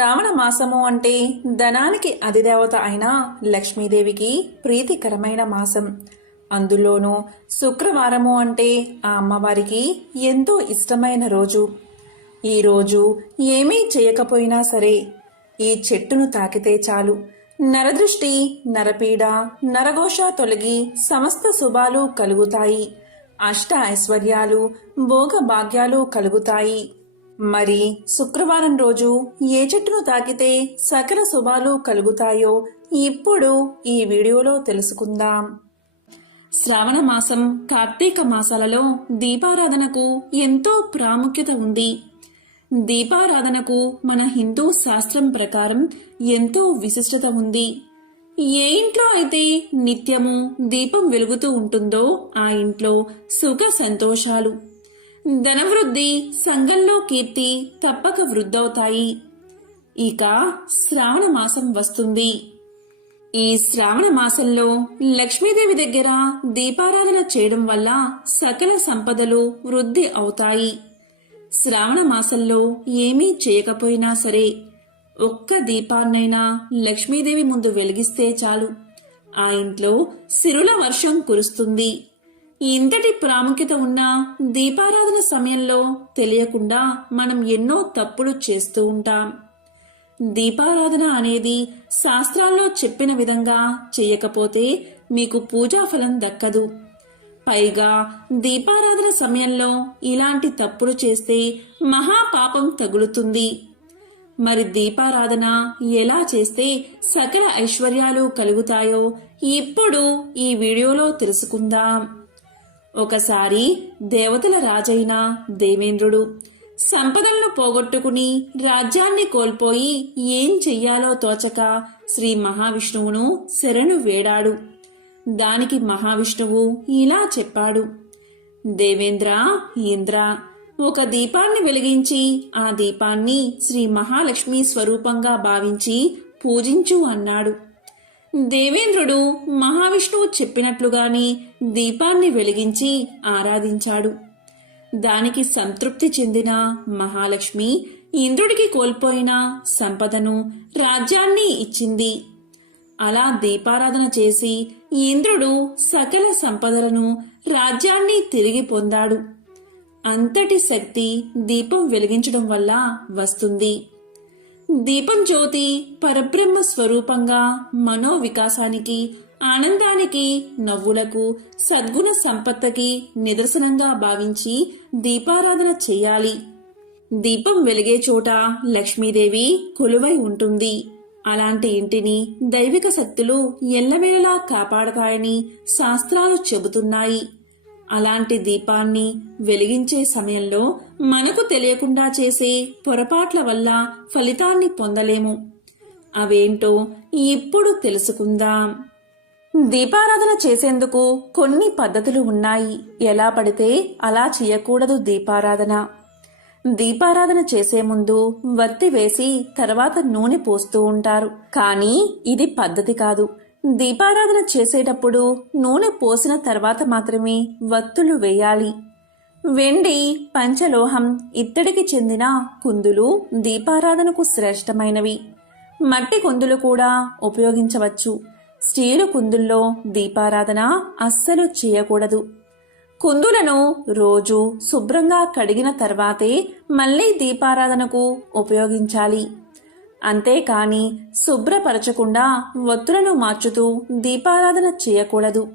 శ్రావణ మాసము అంటే ధనానికి అధిదేవత అయిన లక్ష్మీదేవికి ప్రీతికరమైన మాసం. అందులోనూ శుక్రవారము అంటే ఆ అమ్మవారికి ఎంతో ఇష్టమైన రోజు. ఈ రోజు ఏమీ చేయకపోయినా సరే ఈ చెట్టును తాకితే చాలు. నరదృష్టి నరపీడ నరఘోష తొలగి సమస్త శుభాలు కలుగుతాయి. అష్ట ఐశ్వర్యాలు భోగ భాగ్యాలు కలుగుతాయి. మరి శుక్రవారం రోజు ఏ చెట్టును తాకితే సకల శుభాలు కలుగుతాయో ఇప్పుడు ఈ వీడియోలో తెలుసుకుందాం. శ్రావణ మాసం కార్తీక మాసాలలో దీపారాధనకు ఎంతో ప్రాముఖ్యత ఉంది. దీపారాధనకు మన హిందూ శాస్త్రం ప్రకారం ఎంతో విశిష్టత ఉంది. ఏ ఇంట్లో అయితే నిత్యము దీపం వెలుగుతూ ఉంటుందో ఆ ఇంట్లో సుఖ సంతోషాలు ధనవృద్ధి సంఘంలో కీర్తి తప్పక వృద్ధవుతాయి. ఇక శ్రావణ మాసం వస్తుంది. ఈ శ్రావణ మాసంలో లక్ష్మీదేవి దగ్గర దీపారాధన చేయడం వల్ల సకల సంపదలు వృద్ధి అవుతాయి. శ్రావణ మాసంలో ఏమీ చేయకపోయినా సరే ఒక్క దీపాన్నైనా లక్ష్మీదేవి ముందు వెలిగిస్తే చాలు. ఆ ఇంట్లో సిరుల వర్షం కురుస్తుంది. ఇంతటి ప్రాముఖ్యత ఉన్న దీపారాధన సమయంలో తెలియకుండా మనం ఎన్నో తప్పులు చేస్తూ ఉంటాం. దీపారాధన అనేది శాస్త్రాల్లో చెప్పిన విధంగా చేయకపోతే మీకు పూజా ఫలం దక్కదు. పైగా దీపారాధన సమయంలో ఇలాంటి తప్పులు చేస్తే మహాపాపం తగులుతుంది. మరి దీపారాధన ఎలా చేస్తే సకల ఐశ్వర్యాలు కలుగుతాయో ఇప్పుడు ఈ వీడియోలో తెలుసుకుందాం. ఒకసారి దేవతల రాజైన దేవేంద్రుడు సంపదలను పోగొట్టుకుని రాజ్యాన్ని కోల్పోయి ఏం చెయ్యాలో తోచక శ్రీ మహావిష్ణువును శరణు వేడాడు. దానికి మహావిష్ణువు ఇలా చెప్పాడు. దేవేంద్ర ఇంద్ర ఒక దీపాన్ని వెలిగించి ఆ దీపాన్ని శ్రీ మహాలక్ష్మి స్వరూపంగా భావించి పూజించు అన్నాడు. దేవేంద్రుడు మహావిష్ణువు చెప్పినట్లుగానే దీపాన్ని వెలిగించి ఆరాధించాడు. దానికి సంతృప్తి చెందిన మహాలక్ష్మి ఇంద్రుడికి కోల్పోయిన సంపదను రాజ్యాన్ని ఇచ్చింది. అలా దీపారాధన చేసి ఇంద్రుడు సకల సంపదలను రాజ్యాన్ని తిరిగి పొందాడు. అంతటి శక్తి దీపం వెలిగించడం వల్ల వస్తుంది. దీపం జ్యోతి పరబ్రహ్మ స్వరూపంగా మనోవికాసానికి ఆనందానికి నవ్వులకు సద్గుణ సంపత్తకి నిదర్శనంగా భావించి దీపారాధన చేయాలి. దీపం వెలిగే చోట లక్ష్మీదేవి కొలువై ఉంటుంది. అలాంటి ఇంటిని దైవిక శక్తులు ఎల్లవేళలా కాపాడతాయని శాస్త్రాలు చెబుతున్నాయి. అలాంటి దీపాన్ని వెలిగించే సమయంలో మనకు తెలియకుండా చేసే పొరపాట్ల వల్ల ఫలితాన్ని పొందలేము. అవేంటో ఇప్పుడు తెలుసుకుందాం. దీపారాధన చేసేందుకు కొన్ని పద్ధతులు ఉన్నాయి. ఎలా పడితే అలా చేయకూడదు దీపారాధన. దీపారాధన చేసే ముందు వత్తి వేసి తర్వాత నూనె పోస్తూ ఉంటారు. కానీ ఇది పద్ధతి కాదు. దీపారాధన చేసేటప్పుడు నూనె పోసిన తర్వాత మాత్రమే వత్తులు వేయాలి. వెండి పంచలోహం ఇత్తడికి చెందిన కుందులు దీపారాధనకు శ్రేష్టమైనవి. మట్టి కుందులు కూడా ఉపయోగించవచ్చు. స్టీలు కుందుల్లో దీపారాధన అస్సలు చేయకూడదు. కుందులను రోజు శుభ్రంగా కడిగిన తర్వాతే మళ్ళీ దీపారాధనకు ఉపయోగించాలి. అంతేకాని శుభ్రపరచకుండా ఒత్తులను మార్చుతూ దీపారాధన చేయకూడదు.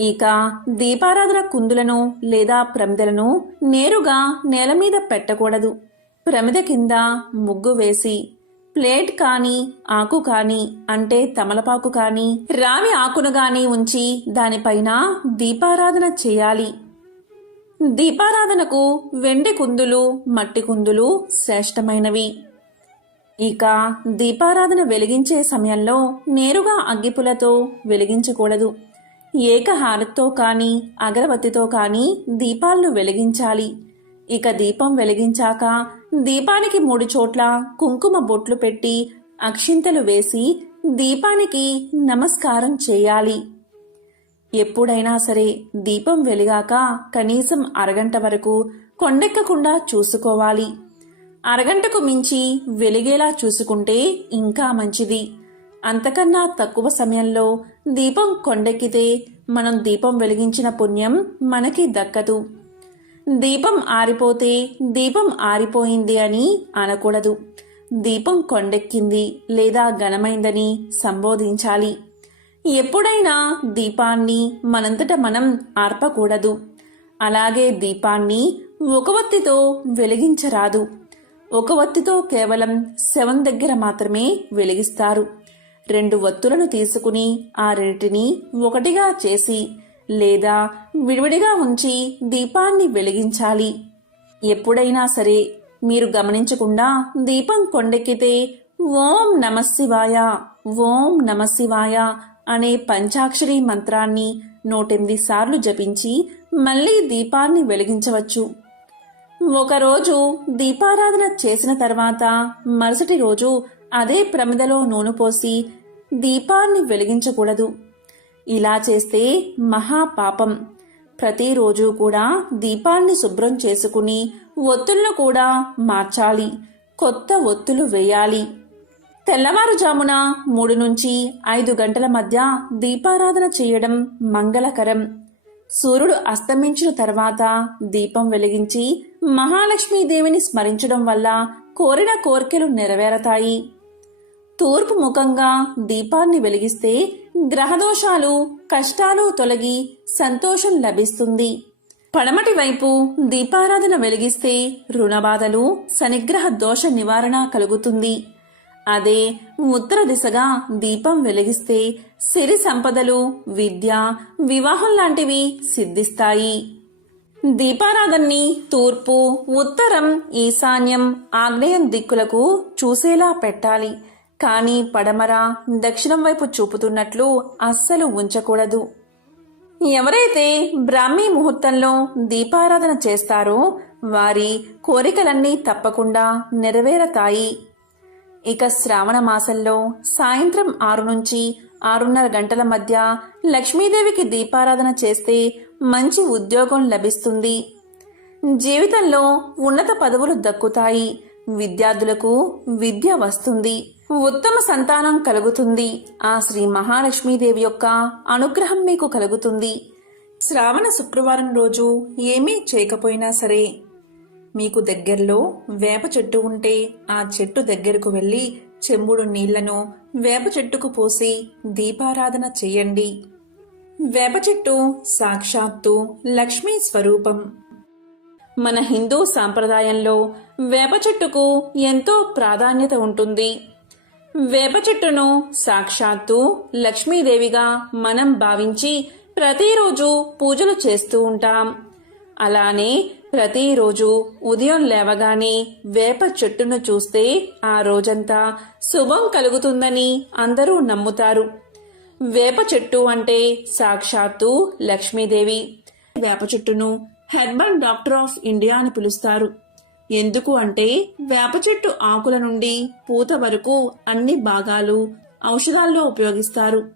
ఇక దీపారాధన కుందులను లేదా ప్రమిదలను నేరుగా నేల మీద పెట్టకూడదు. ప్రమిద కింద ముగ్గు వేసి ప్లేట్ కానీ ఆకు కానీ అంటే తమలపాకు కానీ రావి ఆకును గాని ఉంచి దానిపైన దీపారాధన చేయాలి. దీపారాధనకు వెండి కుందులు మట్టి కుందులు శ్రేష్టమైనవి. ఇక దీపారాధన వెలిగించే సమయంలో నేరుగా అగ్గిపులతో వెలిగించకూడదు. ఏకహారత్తో కానీ అగరబత్తితో కానీ దీపాలను వెలిగించాలి. ఇక దీపం వెలిగించాక దీపానికి మూడు చోట్ల కుంకుమ బొట్లు పెట్టి అక్షింతలు వేసి దీపానికి నమస్కారం చేయాలి. ఎప్పుడైనా సరే దీపం వెలిగాక కనీసం అరగంట వరకు కొండెక్కకుండా చూసుకోవాలి. అరగంటకు మించి వెలిగేలా చూసుకుంటే ఇంకా మంచిది. అంతకన్నా తక్కువ సమయంలో దీపం కొండెక్కితే మనం దీపం వెలిగించిన పుణ్యం మనకి దక్కదు. దీపం ఆరిపోతే దీపం ఆరిపోయింది అని అనకూడదు. దీపం కొండెక్కింది లేదా ఘనమైందని సంబోధించాలి. ఎప్పుడైనా దీపాన్ని మనంతట మనం ఆర్పకూడదు. అలాగే దీపాన్ని ఒక వత్తితో వెలిగించరాదు. ఒక వత్తితో కేవలం శవం దగ్గర మాత్రమే వెలిగిస్తారు. రెండు వత్తులను తీసుకుని ఆ రెంటిని ఒకటిగా చేసి లేదా విడివిడిగా ఉంచి దీపాన్ని వెలిగించాలి. ఎప్పుడైనా సరే మీరు గమనించకుండా దీపం కొండెక్కితే ఓం నమశివాయ ఓం నమశివాయ అనే పంచాక్షరి మంత్రాన్ని నూటెనిమిది సార్లు జపించి మళ్ళీ దీపాన్ని వెలిగించవచ్చు. ఒకరోజు దీపారాధన చేసిన తర్వాత మరుసటి రోజు అదే ప్రమిదలో నూనె పోసి దీపాన్ని వెలిగించకూడదు. ఇలా చేస్తే మహాపాపం. ప్రతిరోజు కూడా దీపాన్ని శుభ్రం చేసుకుని ఒత్తులను కూడా మార్చాలి. కొత్త ఒత్తులు వేయాలి. తెల్లవారుజామున మూడు నుంచి ఐదు గంటల మధ్య దీపారాధన చేయడం మంగళకరం. సూర్యుడు అస్తమించిన తర్వాత దీపం వెలిగించి మహాలక్ష్మీదేవిని స్మరించడం వల్ల కోరిన కోరికలు నెరవేరతాయి. తూర్పు ముఖంగా దీపాన్ని వెలిగిస్తే గ్రహదోషాలు కష్టాలు తొలగి సంతోషం లభిస్తుంది. పడమటి వైపు దీపారాధన వెలిగిస్తే రుణబాధలు శనిగ్రహ దోష నివారణ కలుగుతుంది. అదే ఉత్తర దిశగా దీపం వెలిగిస్తే సిరి సంపదలు విద్య వివాహం లాంటివి సిద్ధిస్తాయి. దీపారాధన్ని తూర్పు ఉత్తరం ఈశాన్యం ఆగ్నేయం దిక్కులకు చూసేలా పెట్టాలి. కానీ పడమర దక్షిణం వైపు చూపుతున్నట్లు అస్సలు ఉంచకూడదు. ఎవరైతే బ్రాహ్మీ ముహూర్తంలో దీపారాధన చేస్తారో వారి కోరికలన్నీ తప్పకుండా నెరవేరతాయి. ఇక శ్రావణ మాసంలో సాయంత్రం ఆరు నుంచి ఆరున్నర గంటల మధ్య లక్ష్మీదేవికి దీపారాధన చేస్తే మంచి ఉద్యోగం లభిస్తుంది. జీవితంలో ఉన్నత పదవులు దక్కుతాయి. విద్యార్థులకు విద్య వస్తుంది. ఉత్తమ సంతానం కలుగుతుంది. ఆ శ్రీ మహాలక్ష్మీదేవి యొక్క అనుగ్రహం మీకు కలుగుతుంది. శ్రావణ శుక్రవారం రోజు ఏమీ చేయకపోయినా సరే మీకు దగ్గరలో వేప చెట్టు ఉంటే ఆ చెట్టు దగ్గరకు వెళ్ళి చెంబుడు నీళ్ళను వేప చెట్టుకు పోసి దీపారాధన చెయ్యండి వేప చెట్టు సాక్షాత్తు లక్ష్మీ స్వరూపం. మన హిందూ సాంప్రదాయంలో వేప చెట్టుకు ఎంతో ప్రాధాన్యత ఉంటుంది. వేప చెట్టును సాక్షాత్తు లక్ష్మీదేవిగా మనం భావించి ప్రతిరోజు పూజలు చేస్తూ ఉంటాం. అలానే ప్రతిరోజు ఉదయం లేవగానే వేప చెట్టును చూస్తే ఆ రోజంతా శుభం కలుగుతుందని అందరూ నమ్ముతారు. వేప చెట్టు అంటే సాక్షాత్తు లక్ష్మీదేవి. వేప చెట్టును హెర్బల్ డాక్టర్ ఆఫ్ ఇండియా అని పిలుస్తారు. ఎందుకు అంటే వేప చెట్టు ఆకుల నుండి పూత వరకు అన్ని భాగాలు ఔషధాల్లో ఉపయోగిస్తారు.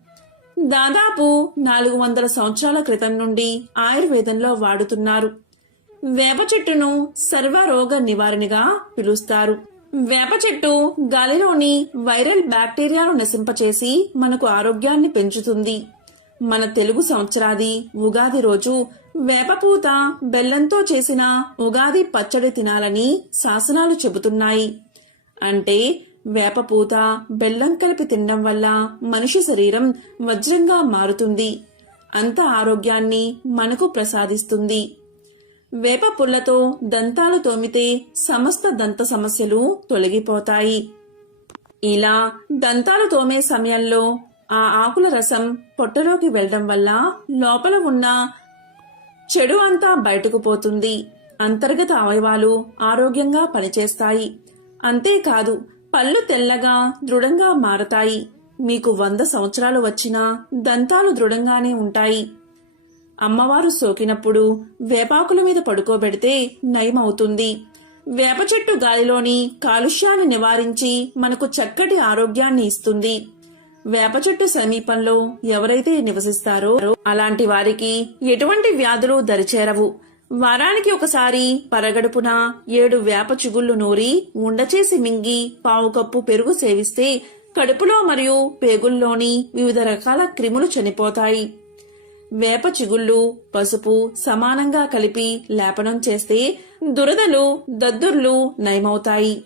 దాదాపు నాలుగు వందల సంవత్సరాల క్రితం నుండి ఆయుర్వేదంలో వాడుతున్నారు. వేప చెట్టును సర్వరోగ నివారణగా పిలుస్తారు. వేప చెట్టు గాలిలోని వైరల్ బ్యాక్టీరియాను నశింపచేసి మనకు ఆరోగ్యాన్ని పెంచుతుంది. మన తెలుగు సంవత్సరాది ఉగాది రోజు వేపపూత బెల్లంతో చేసిన ఉగాది పచ్చడి తినాలని శాసనాలు చెబుతున్నాయి. అంటే వేపపూత బెల్లం కలిపి తినడం వల్ల మనిషి శరీరం వజ్రంగా మారుతుంది. అంత ఆరోగ్యాన్ని మనకు ప్రసాదిస్తుంది. వేప పుల్లతో దంతాలు తోమితే సమస్త దంత సమస్యలు తొలగిపోతాయి. ఇలా దంతాలు తోమే సమయంలో ఆ ఆకుల రసం పొట్టలోకి వెళ్ళడం వల్ల లోపల ఉన్న చెడు అంతా బయటకు పోతుంది. అంతర్గత అవయవాలు ఆరోగ్యంగా పనిచేస్తాయి. అంతేకాదు పళ్ళు తెల్లగా దృఢంగా మారతాయి. మీకు వంద సంవత్సరాలు వచ్చినా దంతాలు దృఢంగానే ఉంటాయి. అమ్మవారు సోకినప్పుడు వేపాకుల మీద పడుకోబెడితే నయమవుతుంది. వేప చెట్టు గాలిలోని కాలుష్యాన్ని నివారించి మనకు చక్కటి ఆరోగ్యాన్ని ఇస్తుంది. వేప చెట్టు సమీపంలో ఎవరైతే నివసిస్తారో అలాంటి వారికి ఎటువంటి వ్యాధులు దరిచేరవు. వారానికి ఒకసారి పరగడుపున ఏడు వేప చిగుళ్ళు నూరి ఉండచేసి మింగి పావు కప్పు పెరుగు సేవిస్తే కడుపులో మరియు పేగుల్లోని వివిధ రకాల క్రిములు చనిపోతాయి. వేప చిగుళ్ళు పసుపు సమానంగా కలిపి లేపనం చేస్తే దురదలు దద్దుర్లు నయమవుతాయి.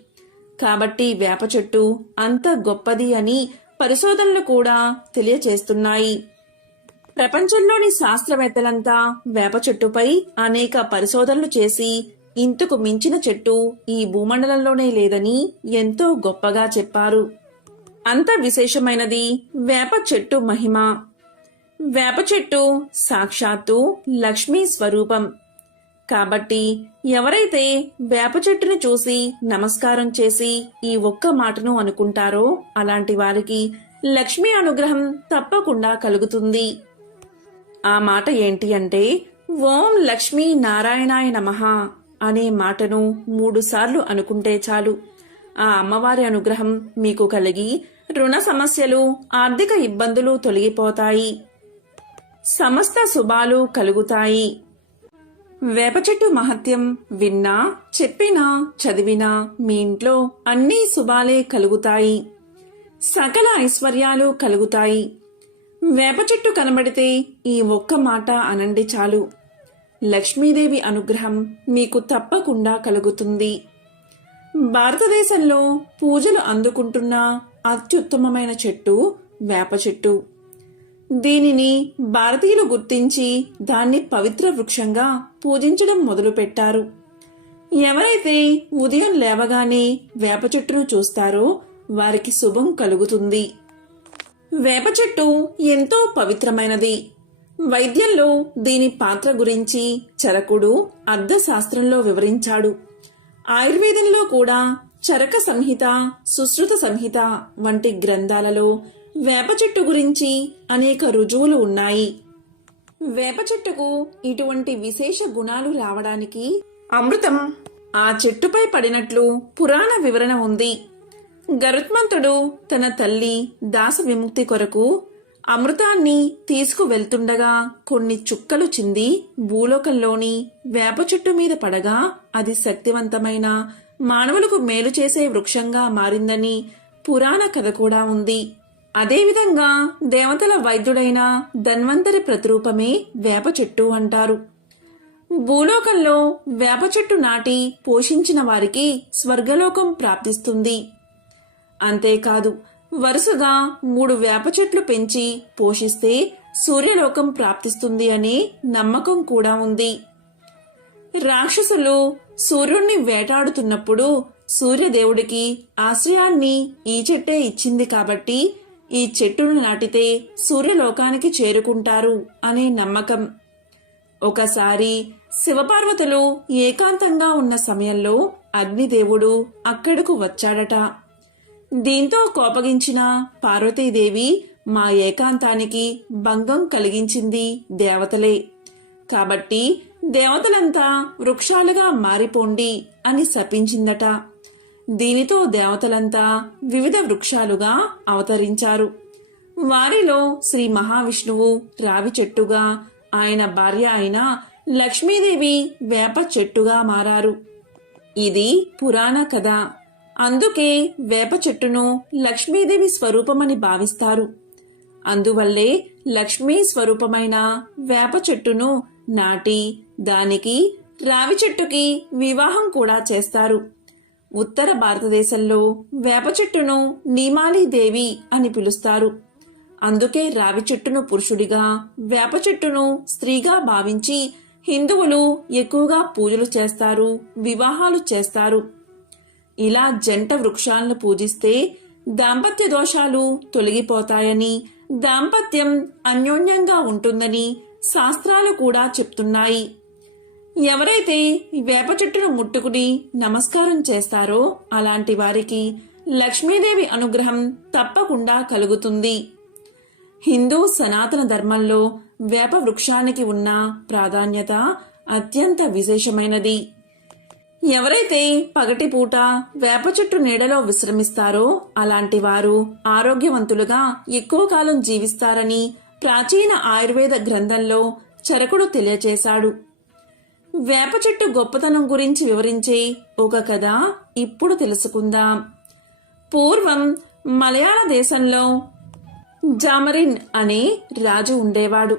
కాబట్టి వేప చెట్టు అంత గొప్పది అని పరిశోధనలు కూడా తెలియచేస్తున్నాయి. ప్రపంచంలోని శాస్త్రవేత్తలంతా వేప చెట్టుపై అనేక పరిశోధనలు చేసి ఇంతకు మించిన చెట్టు ఈ భూమండలంలోనే లేదని ఎంతో గొప్పగా చెప్పారు. అంత విశేషమైనది వేప చెట్టు మహిమ. వేప చెట్టు సాక్షాత్తు లక్ష్మీ స్వరూపం. కాబట్టి ఎవరైతే వేప చెట్టును చూసి నమస్కారం చేసి ఈ ఒక్క మాటను అనుకుంటారో అలాంటి వారికి లక్ష్మీ అనుగ్రహం తప్పకుండా కలుగుతుంది. ఆ మాట ఏంటి అంటే ఓం లక్ష్మీ నారాయణాయ నమః అనే మాటను మూడుసార్లు అనుకుంటే చాలు. ఆ అమ్మవారి అనుగ్రహం మీకు కలిగి రుణ సమస్యలు ఆర్థిక ఇబ్బందులు తొలగిపోతాయి. సమస్త శుభాలు కలుగుతాయి. వేప చెట్టు మహత్యం విన్నా చెప్పినా చదివినా మీ ఇంట్లో అన్ని శుభాలే కలుగుతాయి. సకల ఐశ్వర్యాలు కలుగుతాయి. వేప చెట్టు కనబడితే ఈ ఒక్క మాట అనండి చాలు. లక్ష్మీదేవి అనుగ్రహం మీకు తప్పకుండా కలుగుతుంది. భారతదేశంలో పూజలు అందుకుంటున్న అత్యుత్తమమైన చెట్టు వేప చెట్టు. దీనిని భారతీయులు గుర్తించి దాన్ని పవిత్ర వృక్షంగా పూజించడం మొదలుపెట్టారు. ఎవరైతే ఉదయం లేవగానే వేప చెట్టును చూస్తారో వారికి శుభం కలుగుతుంది. వేప చెట్టు ఎంతో పవిత్రమైనది. వైద్యంలో దీని పాత్ర గురించి చరకుడు అర్థశాస్త్రంలో వివరించాడు. ఆయుర్వేదంలో కూడా చరక సంహిత సుశ్రుత సంహిత వంటి గ్రంథాలలో వేప చెట్టు గురించి అనేక రుజువులు ఉన్నాయి. వేప చెట్టుకు ఇటువంటి విశేష గుణాలు రావడానికి అమృతం ఆ చెట్టుపై పడినట్లు పురాణ వివరణ ఉంది. గరుత్మంతుడు తన తల్లి దాస విముక్తి కొరకు అమృతాన్ని తీసుకువెళ్తుండగా కొన్ని చుక్కలు చింది భూలోకంలోని వేప చెట్టు మీద పడగా అది శక్తివంతమైన మానవులకు మేలు చేసే వృక్షంగా మారిందని పురాణ కథ కూడా ఉంది. అదేవిధంగా దేవతల వైద్యుడైన ధన్వంతరి ప్రతిరూపమే వేప చెట్టు అంటారు. భూలోకంలో వేప చెట్టు నాటి పోషించిన వారికి స్వర్గలోకం ప్రాప్తిస్తుంది. అంతేకాదు వరుసగా మూడు వేప చెట్లు పెంచి పోషిస్తే సూర్యలోకం ప్రాప్తిస్తుంది అనే నమ్మకం కూడా ఉంది. రాక్షసులు సూర్యుణ్ణి వేటాడుతున్నప్పుడు సూర్యదేవుడికి ఆశ్రయాన్ని ఈ చెట్టే ఇచ్చింది కాబట్టి ఈ చెట్టును నాటితే సూర్యలోకానికి చేరుకుంటారు అనే నమ్మకం. ఒకసారి శివపార్వతులు ఏకాంతంగా ఉన్న సమయంలో అగ్నిదేవుడు అక్కడకు వచ్చాడట. దీంతో కోపగించిన పార్వతీదేవి మా ఏకాంతానికి భంగం కలిగించింది దేవతలే. కాబట్టి దేవతలంతా వృక్షాలుగా మారిపోండి అని శపించిందట. దీనితో దేవతలంతా వివిధ వృక్షాలుగా అవతరించారు. వారిలో శ్రీ మహావిష్ణువు రావి చెట్టుగా ఆయన భార్య అయిన లక్ష్మీదేవి వేప చెట్టుగా మారారు. ఇది పురాణ కథ. అందుకే వేప చెట్టును లక్ష్మీదేవి స్వరూపమని భావిస్తారు. అందువల్లే లక్ష్మీ స్వరూపమైన వేప చెట్టును నాటి దానికి రావి చెట్టుకి వివాహం కూడా చేస్తారు. ఉత్తర భారతదేశంలో వేప చెట్టును నీమాలీదేవి అని పిలుస్తారు. అందుకే రావి చెట్టును పురుషుడిగా వేప చెట్టును స్త్రీగా భావించి హిందువులు ఎక్కువగా పూజలు చేస్తారు వివాహాలు చేస్తారు. ఇలా జంట వృక్షాలను పూజిస్తే దాంపత్య దోషాలు తొలగిపోతాయని దాంపత్యం అన్యోన్యంగా ఉంటుందని శాస్త్రాలు కూడా చెప్తున్నాయి. ఎవరైతే వేప చెట్టును ముట్టుకుని నమస్కారం చేస్తారో అలాంటి వారికి లక్ష్మీదేవి అనుగ్రహం తప్పకుండా కలుగుతుంది. హిందూ సనాతన ధర్మంలో వేప వృక్షానికి ఉన్న ప్రాధాన్యత అత్యంత విశేషమైనది. ఎవరైతే పగటిపూట వేప చెట్టు నీడలో విశ్రమిస్తారో అలాంటి వారు ఆరోగ్యవంతులుగా ఎక్కువ కాలం జీవిస్తారని ప్రాచీన ఆయుర్వేద గ్రంథంలో చరకుడు తెలియచేశాడు. వేప చెట్టు గొప్పతనం గురించి వివరించే ఒక కథ ఇప్పుడు తెలుసుకుందాం. పూర్వం మలయాళ దేశంలో జామరిన్ అనే రాజు ఉండేవాడు.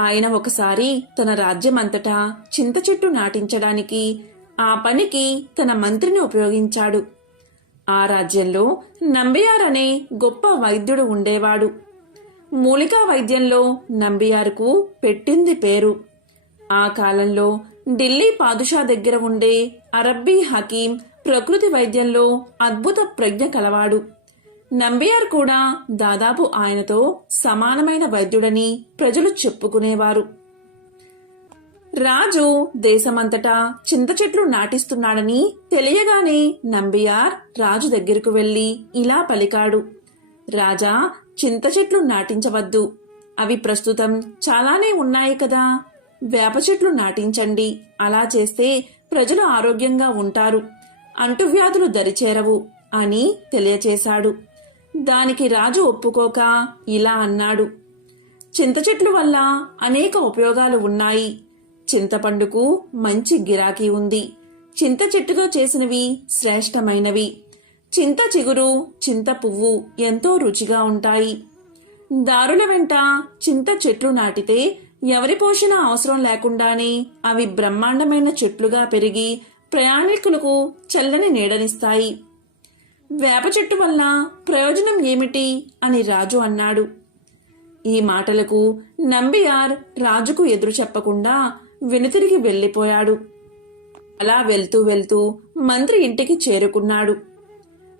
ఆయన ఒకసారి తన రాజ్యమంతటా చింత చెట్టు నాటించడానికి ఆ పనికి తన మంత్రిని ఉపయోగించాడు. ఆ రాజ్యంలో నంబియార్ అనే గొప్ప వైద్యుడు ఉండేవాడు. మూలికా వైద్యంలో నంబియార్కు పెట్టింది పేరు. ఆ కాలంలో ఢిల్లీ పాదుషా దగ్గర ఉండే అరబ్బీ హకీం ప్రకృతి వైద్యంలో అద్భుత ప్రజ్ఞ కలవాడు. నంబియార్ కూడా దాదాపు ఆయనతో సమానమైన వైద్యుడని ప్రజలు చెప్పుకునేవారు. రాజు దేశమంతటా చింత చెట్లు నాటిస్తున్నాడని తెలియగానే నంబియార్ రాజు దగ్గరకు వెళ్ళి ఇలా పలికాడు. రాజా చింత చెట్లు నాటించవద్దు. అవి ప్రస్తుతం చాలానే ఉన్నాయి కదా. వేప చెట్లు నాటించండి. అలా చేస్తే ప్రజలు ఆరోగ్యంగా ఉంటారు. అంటువ్యాధులు దరిచేరవు అని తెలియచేశాడు. దానికి రాజు ఒప్పుకోక ఇలా అన్నాడు. చింత చెట్లు వల్ల అనేక ఉపయోగాలు ఉన్నాయి. చింతపండుకు మంచి గిరాకీ ఉంది. చింత చెట్టుతో చేసినవి శ్రేష్టమైనవి. చింత చిగురు చింత పువ్వు ఎంతో రుచిగా ఉంటాయి. దారుల వెంట చింత చెట్లు నాటితే ఎవరి పోషణ అవసరం లేకుండానే అవి బ్రహ్మాండమైన చెట్లుగా పెరిగి ప్రయాణికులకు చల్లని నీడనిస్తాయి. వేప చెట్టు వల్ల ప్రయోజనం ఏమిటి అని రాజు అన్నాడు. ఈ మాటలకు నంబియార్ రాజుకు ఎదురు చెప్పకుండా వెనుతిరిగి వెళ్ళిపోయాడు. అలా వెళ్తూ వెళ్తూ మంత్రి ఇంటికి చేరుకున్నాడు.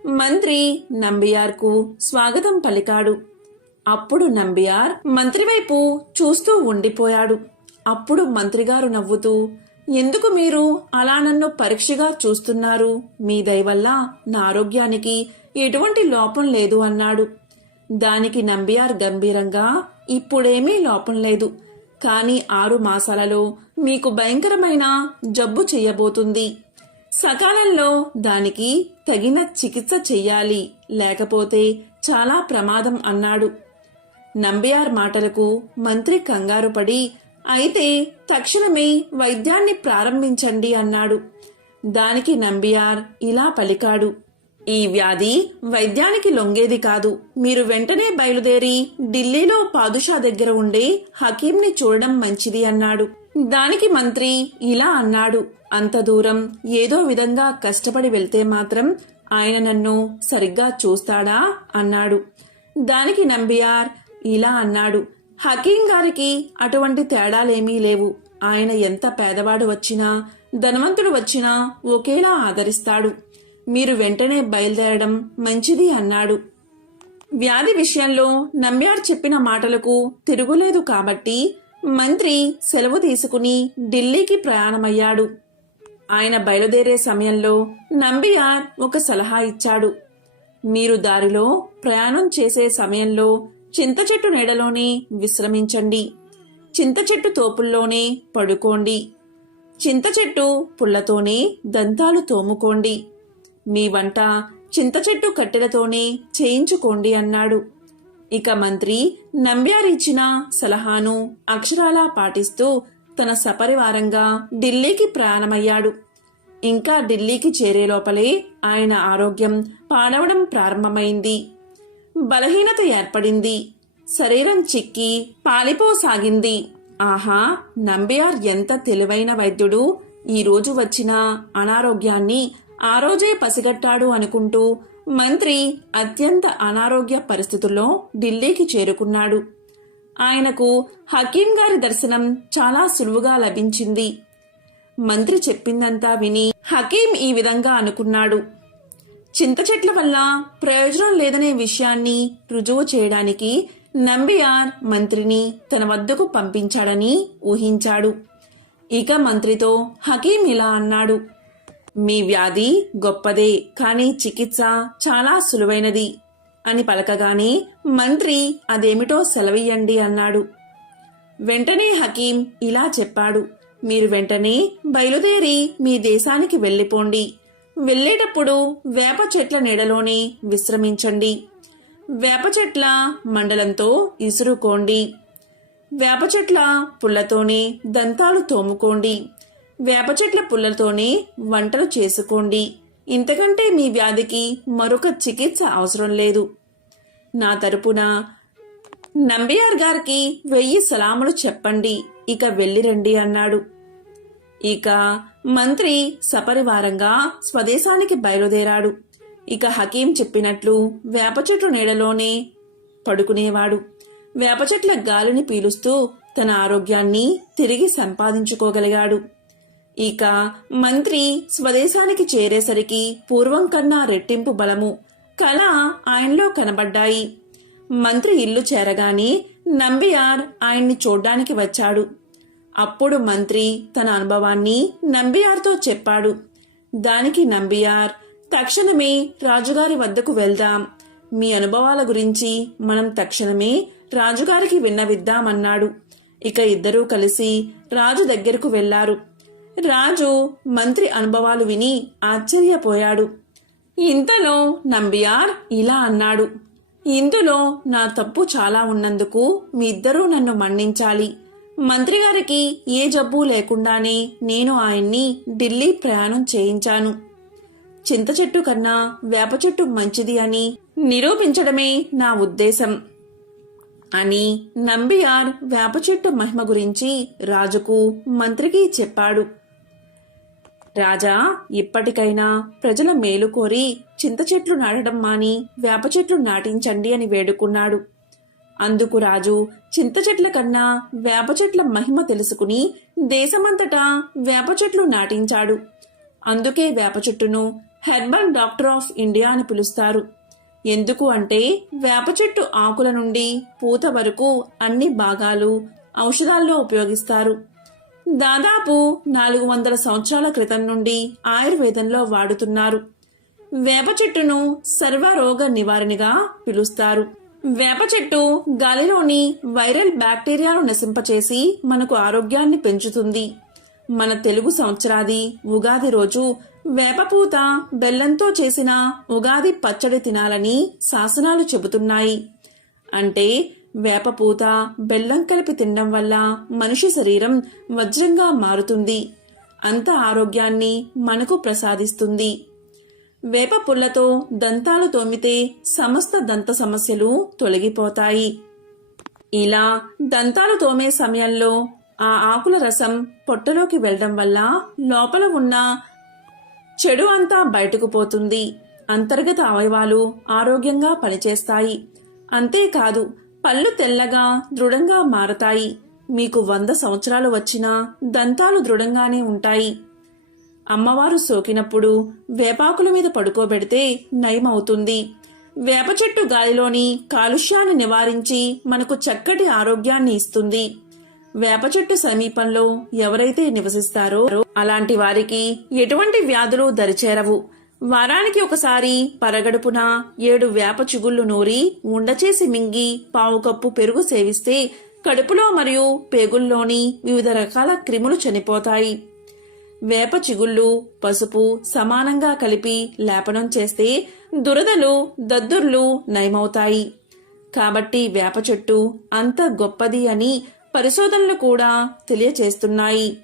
మంత్రి నంబియార్కు స్వాగతం పలికాడు. అప్పుడు నంబియార్ మంత్రి వైపు చూస్తూ ఉండిపోయాడు. అప్పుడు మంత్రిగారు నవ్వుతూ ఎందుకు మీరు అలా నన్ను పరీక్షగా చూస్తున్నారు? మీ దయవల్ల నా ఆరోగ్యానికి ఎటువంటి లోపం లేదు అన్నాడు. దానికి నంబియార్ గంభీరంగా ఇప్పుడేమీ లోపం లేదు. కానీ ఆరు మాసాలలో మీకు భయంకరమైన జబ్బు చెయ్యబోతుంది సకాలంలో దానికి తగిన చికిత్స చెయ్యాలి. లేకపోతే చాలా ప్రమాదం అన్నాడు. నంబియార్ మాటలకు మంత్రి కంగారు పడి అయితే తక్షణమే వైద్యాన్ని ప్రారంభించండి అన్నాడు. దానికి నంబియార్ ఇలా పలికాడు. ఈ వ్యాధి వైద్యానికి లొంగేది కాదు. మీరు వెంటనే బయలుదేరి ఢిల్లీలో పాదుషా దగ్గర ఉండే హకీంని చూడడం మంచిది అన్నాడు. దానికి మంత్రి ఇలా అన్నాడు. అంత దూరం ఏదో విధంగా కష్టపడి వెళ్తే మాత్రం ఆయన నన్ను సరిగ్గా చూస్తాడా అన్నాడు. దానికి నంబియార్ ఇలా అన్నాడు. హకీం గారికి అటువంటి తేడాలేమీ లేవు. ఆయన ఎంత పేదవాడు వచ్చినా ధనవంతుడు వచ్చినా ఒకేలా ఆదరిస్తాడు. మీరు వెంటనే బయలుదేరడం మంచిది అన్నాడు. వ్యాధి విషయంలో నమ్యార్ చెప్పిన మాటలకు తిరుగులేదు కాబట్టి మంత్రి సెలవు తీసుకుని ఢిల్లీకి ప్రయాణమయ్యాడు. ఆయన బయలుదేరే సమయంలో నంబియార్ ఒక సలహా ఇచ్చాడు. మీరు దారిలో ప్రయాణం చేసే సమయంలో చింత చెట్టు నీడలోనే విశ్రమించండి. చింత చెట్టు తోపుల్లోనే పడుకోండి. చింత చెట్టు పుల్లతోనే దంతాలు తోముకోండి. మీ వంట చింత చెట్టు కట్టెలతోనే చేయించుకోండి అన్నాడు. ఇక మంత్రి నంబ్యారిచ్చిన సలహాను అక్షరాలా పాటిస్తూ తన సపరివారంగా ఢిల్లీకి ప్రయాణమయ్యాడు. ఇంకా ఢిల్లీకి చేరే లోపలే ఆయన ఆరోగ్యం పాడవడం ప్రారంభమైంది. బలహీనత ఏర్పడింది. శరీరం చిక్కి పాలిపోసాగింది. ఆహా నంబియార్ ఎంత తెలివైన వైద్యుడు. ఈ రోజు వచ్చిన అనారోగ్యాన్ని ఆ రోజే పసిగట్టాడు అనుకుంటూ మంత్రి అత్యంత అనారోగ్య పరిస్థితుల్లో ఢిల్లీకి చేరుకున్నాడు. ఆయనకు హకీం గారి దర్శనం చాలా సులువుగా లభించింది. మంత్రి చెప్పిందంతా విని హకీం ఈ విధంగా అనుకున్నాడు. చింత చెట్ల వల్ల ప్రయోజనం లేదనే విషయాన్ని రుజువు చేయడానికి నంబియార్ మంత్రిని తన వద్దకు పంపించాడని ఊహించాడు. ఇక మంత్రితో హకీం ఇలా అన్నాడు. మీ వ్యాధి గొప్పదే కానీ చికిత్స చాలా సులువైనది అని పలకగానే మంత్రి అదేమిటో సెలవియ్యండి అన్నాడు. వెంటనే హకీం ఇలా చెప్పాడు. మీరు వెంటనే బయలుదేరి మీ దేశానికి వెళ్ళిపోండి వెళ్ళేటప్పుడు వేప చెట్ల నీడలోనే విశ్రమించండి. వేప చెట్ల మండలంతో ఇసురుకోండి. వేప చెట్ల పుల్లతోనే దంతాలు తోముకోండి. వేప చెట్ల పుల్లలతోనే వంటలు చేసుకోండి. ఇంతకంటే మీ వ్యాధికి మరొక చికిత్స అవసరం లేదు. నా తరపున నంబియార్ గారికి వెయ్యి సలాములు చెప్పండి. ఇక వెళ్ళిరండి అన్నాడు. ఇక మంత్రి సపరివారంగా స్వదేశానికి బయలుదేరాడు. ఇక హకీం చెప్పినట్లు వేప చెట్టు నీడలోనే పడుకునేవాడు. వేప చెట్ల గాలిని పీలుస్తూ తన ఆరోగ్యాన్ని తిరిగి సంపాదించుకోగలిగాడు. ఇక మంత్రి స్వదేశానికి చేరేసరికి పూర్వం కన్నా రెట్టింపు బలము కళ ఆయనలో కనబడ్డాయి. మంత్రి ఇల్లు చేరగానే నంబియార్ ఆయన్ని చూడ్డానికి వచ్చాడు. అప్పుడు మంత్రి తన అనుభవాన్ని నంబియార్తో చెప్పాడు. దానికి నంబియార్ తక్షణమే రాజుగారి వద్దకు వెళ్దాం. మీ అనుభవాల గురించి మనం తక్షణమే రాజుగారికి విన్నవిద్దామన్నాడు. ఇక ఇద్దరూ కలిసి రాజు దగ్గరకు వెళ్ళారు. రాజు మంత్రి అనుభవాలు విని ఆశ్చర్యపోయాడు. ఇంతలో నంబియార్ ఇలా అన్నాడు. ఇందులో నా తప్పు చాలా ఉన్నందుకు మీ ఇద్దరూ నన్ను మన్నించాలి. మంత్రి గారికి ఏ జబ్బు లేకుండానే నేను ఆయన్ని ఢిల్లీ ప్రయాణం చేయించాను. చింత చెట్టు కన్నా వేప చెట్టు మంచిది అని నిరూపించడమే నా ఉద్దేశం అని నంబియార్ వేప చెట్టు మహిమ గురించి రాజుకు మంత్రికి చెప్పాడు. రాజా ఇప్పటికైనా ప్రజల మేలు కోరి చింత చెట్లు నాటడం మాని వేప చెట్లు నాటించండి అని వేడుకున్నాడు. అందుకు రాజు చింత చెట్ల కన్నా వేప చెట్ల మహిమ తెలుసుకుని దేశమంతటా వేప చెట్లు నాటించాడు. అందుకే వేప చెట్టును హెర్బల్ డాక్టర్ ఆఫ్ ఇండియా అని పిలుస్తారు. ఎందుకు అంటే వేప చెట్టు ఆకుల నుండి పూత వరకు అన్ని భాగాలు ఔషధాల్లో ఉపయోగిస్తారు. దాదాపు నాలుగు వందల సంవత్సరాల క్రితం నుండి ఆయుర్వేదంలో వాడుతున్నారు. వేప చెట్టును సర్వరోగ నివారణగా పిలుస్తారు. వేప చెట్టు గాలిలోని వైరల్ బ్యాక్టీరియాను నశింపచేసి మనకు ఆరోగ్యాన్ని పెంచుతుంది. మన తెలుగు సంవత్సరాది ఉగాది రోజు వేపపూత బెల్లంతో చేసిన ఉగాది పచ్చడి తినాలని శాసనాలు చెబుతున్నాయి. అంటే వేపపూత బెల్లం కలిపి తినడం వల్ల మనిషి శరీరం వజ్రంగా మారుతుంది. అంత ఆరోగ్యాన్ని మనకు ప్రసాదిస్తుంది. వేప పుల్లతో దంతాలు తోమితే సమస్త దంత సమస్యలు తొలగిపోతాయి. ఇలా దంతాలు తోమే సమయంలో ఆ ఆకుల రసం పొట్టలోకి వెళ్ళడం వల్ల లోపల ఉన్న చెడు అంతా బయటకు పోతుంది. అంతర్గత అవయవాలు ఆరోగ్యంగా పనిచేస్తాయి. అంతేకాదు పళ్ళు తెల్లగా దృఢంగా మారతాయి. మీకు వంద సంవత్సరాలు వచ్చినా దంతాలు దృఢంగానే ఉంటాయి. అమ్మవారు సోకినప్పుడు వేపాకుల మీద పడుకోబెడితే నయమవుతుంది. వేప చెట్టు గాలిలోని కాలుష్యాన్ని నివారించి మనకు చక్కటి ఆరోగ్యాన్ని ఇస్తుంది. వేప చెట్టు సమీపంలో ఎవరైతే నివసిస్తారో అలాంటి వారికి ఎటువంటి వ్యాధులు దరిచేరవు. వారానికి ఒకసారి పరగడుపున ఏడు వేప చిగుళ్ళు నూరి ఉండచేసి మింగి పావు కప్పు పెరుగు సేవిస్తే కడుపులో మరియు పేగుల్లోని వివిధ రకాల క్రిములు చనిపోతాయి. వేప చిగుళ్ళు పసుపు సమానంగా కలిపి లేపనం చేస్తే దురదలు దద్దుర్లు నయమవుతాయి. కాబట్టి వేప చెట్టు అంత గొప్పది అని పరిశోధనలు కూడా తెలియచేస్తున్నాయి.